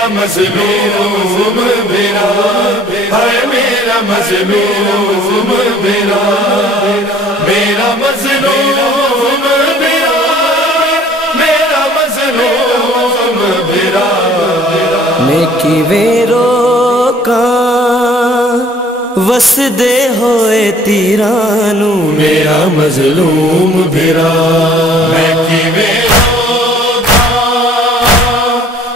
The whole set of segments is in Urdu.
میرا مظلوم میرا ہے میرا مظلوم میرا میرا مظلوم میرا میرا مظلوم میرا میں کیویں روکاں وسدے ہوئے تیرانو میرا مظلوم میرا میں کیویں روکاں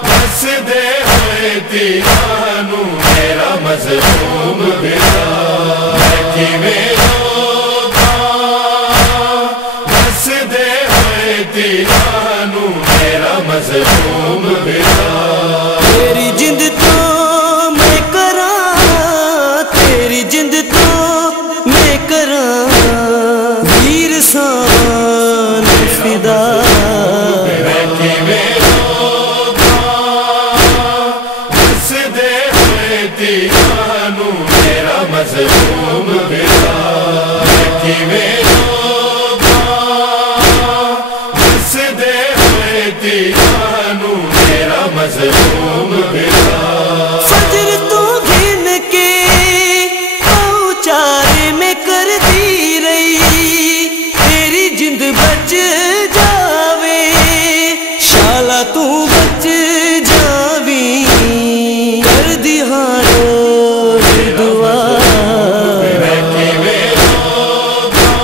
وسدے ہوئے تیرانو میرا مظلوم میرا میں کیویں روکاں وسدے ہوئے تیرانو میرا مظلوم میرا تیری جند تو میں کراں تیری جند تو میں کراں ویر سان فدا میں کیویں روکاں وسدے ہوئے تیرانو میرا مظلوم میرا میں کیویں روکاں وسدے ہوئے تیرانو میرا مظلوم میرا فجر تو گھن کے پہنچارے میں کر دی رہی تیری جند بچ جاوے شالا تو بچ جاویں کر دی ہارو دعا میں کیویں روکاں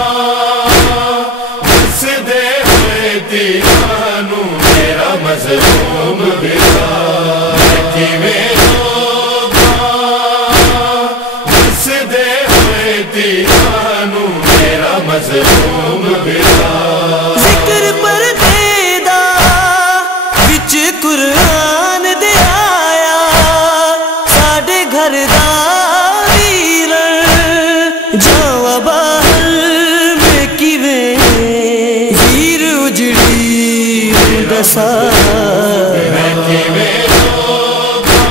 وسدے ہوئے تیرانو میرا مظلوم میرا میں کیویں روکاں وسدے ہوئے تیرانو میرا مظلوم میرا ذکر پر دیدا وچ قرآن دے آیا ساڈے گھر دا ویرن جاواں باہر میں کیویں ویر اجڑی دسا میں کیویں روکاں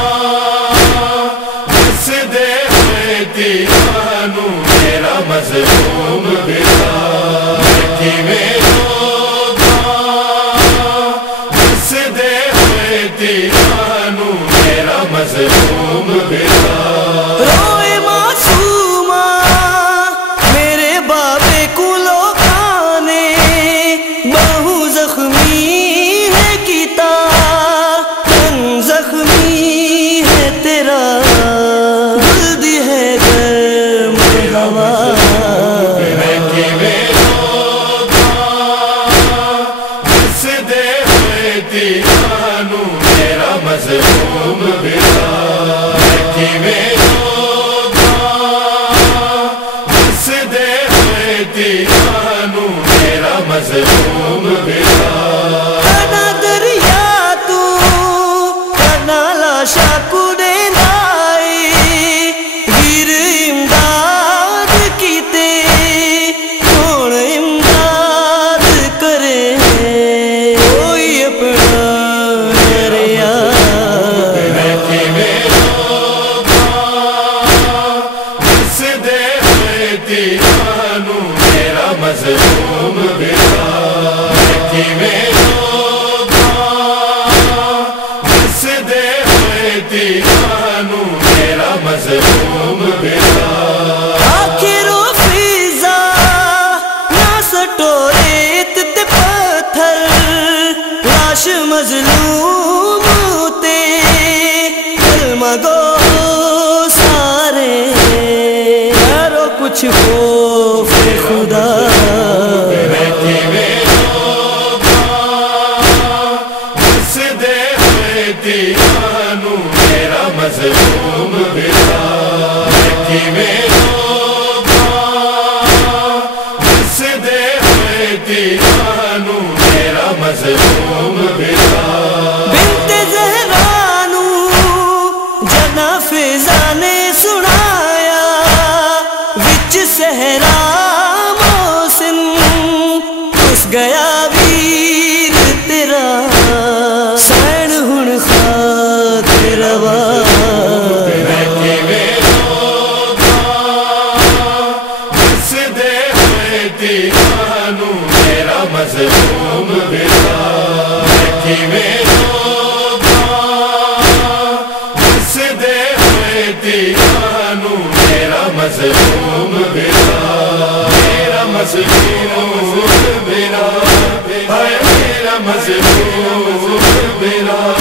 وسدے ہوئے تیرانو میرا مظلوم میرا میں کیویں روکاں وسدے ہوئے تیرانو میرا مظلوم میرا روئے معصوما میرے بابے کو لوکانے بہو زخمی ہے کیتا تن زخمی ہے تیرا جلدی ہے گرم ہوا میں کیویں روکاں وسدے ہوئے تیرانو میرا مظلوم میرا میں کیویں روکاں وسدے ہوئے تیرانو میرا مظلوم میرا کنا دریا تو کنا لاشا کڑے نائی ویر امداد کیتے کون امداد کرے کوئی اپنا دریا میں کیویں روکاں وسدے ہوئے تیرانو میرا مظلوم میرا میں کیویں روکاں وسدے ہوئے تیرانو میرا مظلوم میرا آخر و فضا نہ سٹو ریت تے پتھر لاش مظلوم تے کلمہ گو سارے کرو کچھ خوف خدا میں کیویں روکاں وسدے ہوئے تیرانو میرا مظلوم میرا میں کیویں روکاں وسدے ہوئے تیرانو میرا مظلوم میرا بنت زہرانو جنا فضا نے سنایا وچ صحرا محسن اس گیا ویر تیرا سین ہن خاک روا میں مظلوم میرا، میرا مظلوم میرا، میرا مظلوم میرا.